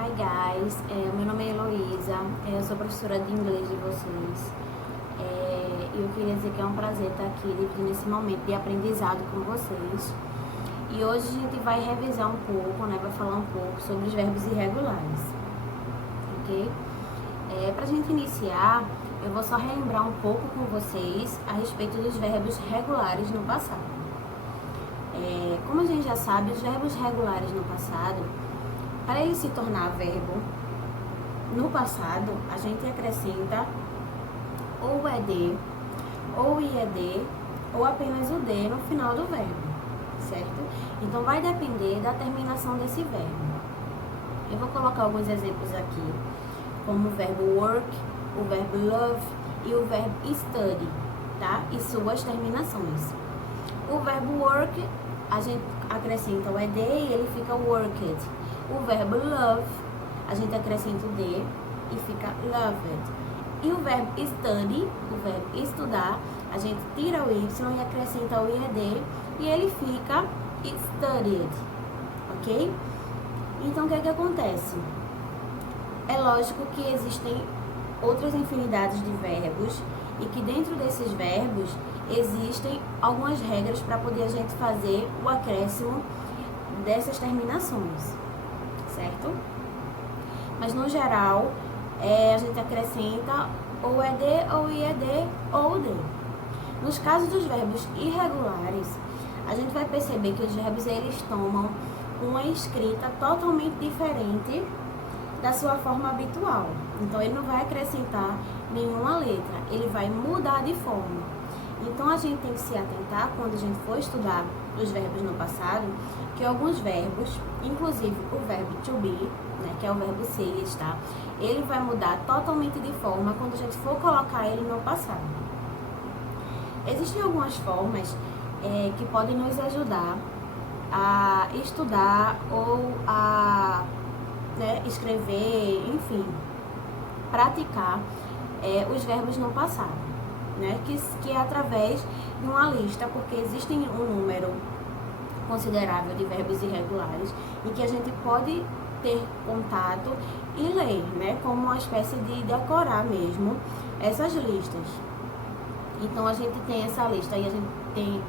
Hi guys, meu nome é Heloísa, eu sou professora de inglês de vocês. Eu queria dizer que é um prazer estar aqui dividindo esse momento de aprendizado com vocês. E hoje a gente vai revisar um pouco, vai falar um pouco sobre os verbos irregulares, ok? Pra gente iniciar, eu vou só relembrar um pouco com vocês a respeito dos verbos regulares no passado. Como a gente já sabe, os verbos regulares no passado, para ele se tornar verbo no passado, a gente acrescenta ou ED, ou IED, ou apenas o D no final do verbo, certo? Então, vai depender da terminação desse verbo. Eu vou colocar alguns exemplos aqui, como o verbo work, o verbo love e o verbo study, tá? E suas terminações. O verbo work, a gente acrescenta o ED e ele fica worked. O verbo love, a gente acrescenta o D e fica loved. E o verbo study, o verbo estudar, a gente tira o Y e acrescenta o IED e ele fica studied, ok? Então, o que é que acontece? É lógico que existem outras infinidades de verbos e que dentro desses verbos existem algumas regras para poder a gente fazer o acréscimo dessas terminações, certo? Mas no geral, a gente acrescenta ou ED, ou IED, ou D. Nos casos dos verbos irregulares, a gente vai perceber que os verbos eles tomam uma escrita totalmente diferente da sua forma habitual. Então, ele não vai acrescentar nenhuma letra, ele vai mudar de forma. Então, a gente tem que se atentar, quando a gente for estudar os verbos no passado, que alguns verbos, inclusive o verbo to be, que é o verbo ser e estar, ele vai mudar totalmente de forma quando a gente for colocar ele no passado. Existem algumas formas que podem nos ajudar a estudar ou a escrever, enfim, praticar os verbos no passado. Que é através de uma lista, porque existem um número considerável de verbos irregulares e que a gente pode ter contato e ler, como uma espécie de decorar mesmo essas listas. Então, a gente tem essa lista e a gente tem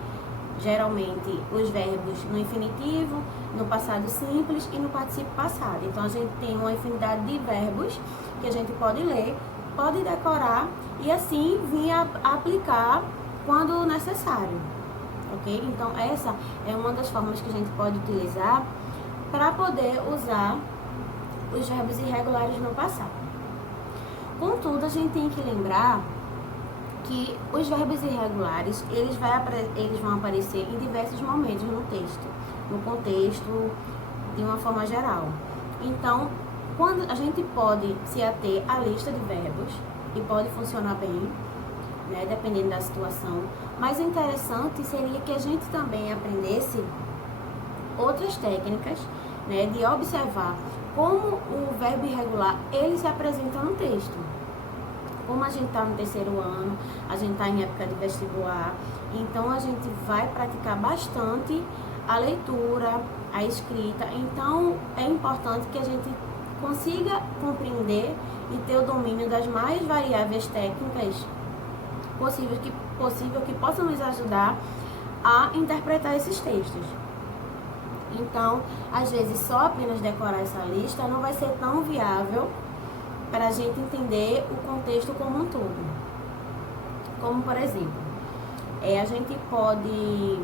geralmente os verbos no infinitivo, no passado simples e no particípio passado. Então, a gente tem uma infinidade de verbos que a gente pode ler, pode decorar e assim vir a aplicar quando necessário, ok? Então, essa é uma das formas que a gente pode utilizar para poder usar os verbos irregulares no passado. Contudo, a gente tem que lembrar que os verbos irregulares, eles vão aparecer em diversos momentos no texto, no contexto, de uma forma geral. Então, quando a gente pode se ater à lista de verbos, e pode funcionar bem, dependendo da situação, mas o interessante seria que a gente também aprendesse outras técnicas, de observar como o verbo irregular, ele se apresenta no texto. Como a gente está no terceiro ano, a gente está em época de vestibular, então a gente vai praticar bastante a leitura, a escrita, então é importante que a gente consiga compreender e ter o domínio das mais variáveis técnicas possível que possam nos ajudar a interpretar esses textos. Então, às vezes, só apenas decorar essa lista não vai ser tão viável para a gente entender o contexto como um todo. Como, por exemplo, a gente pode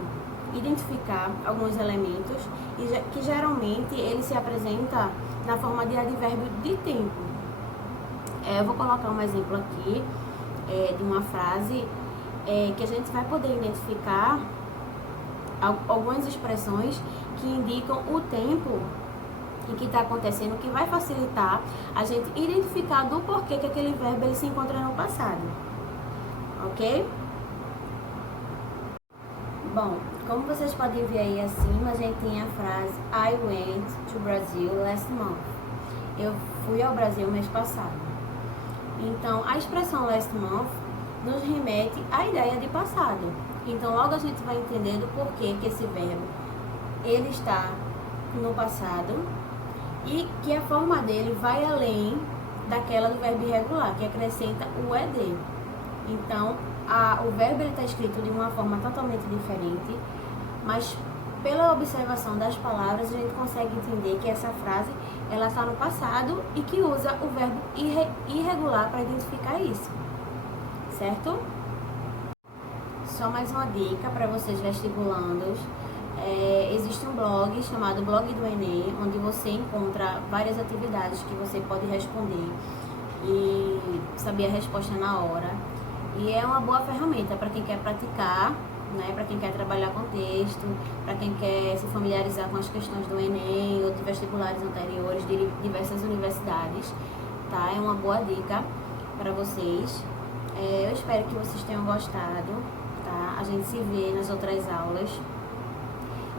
identificar alguns elementos que geralmente ele se apresenta na forma de advérbio de tempo. Eu vou colocar um exemplo aqui de uma frase que a gente vai poder identificar algumas expressões que indicam o tempo em que está acontecendo, que vai facilitar a gente identificar do porquê que aquele verbo ele se encontra no passado. Ok? Bom, como vocês podem ver aí acima, a gente tem a frase I went to Brazil last month. Eu fui ao Brasil mês passado. Então, a expressão last month nos remete à ideia de passado. Então, logo a gente vai entender do porquê que esse verbo ele está no passado e que a forma dele vai além daquela do verbo irregular, que acrescenta o ED. Então, o verbo está escrito de uma forma totalmente diferente, mas pela observação das palavras, a gente consegue entender que essa frase ela está no passado e que usa o verbo irregular para identificar isso, certo? Só mais uma dica para vocês vestibulandos. Existe um blog chamado Blog do Enem, onde você encontra várias atividades que você pode responder e saber a resposta na hora. E é uma boa ferramenta para quem quer praticar, né, para quem quer trabalhar com texto, para quem quer se familiarizar com as questões do Enem ou de vestibulares anteriores de diversas universidades, tá? É uma boa dica para vocês. Eu espero que vocês tenham gostado, tá? A gente se vê nas outras aulas.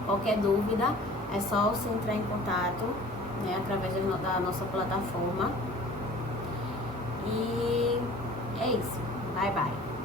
Qualquer dúvida, é só você entrar em contato, né, através da nossa plataforma. E é isso. Bye, bye.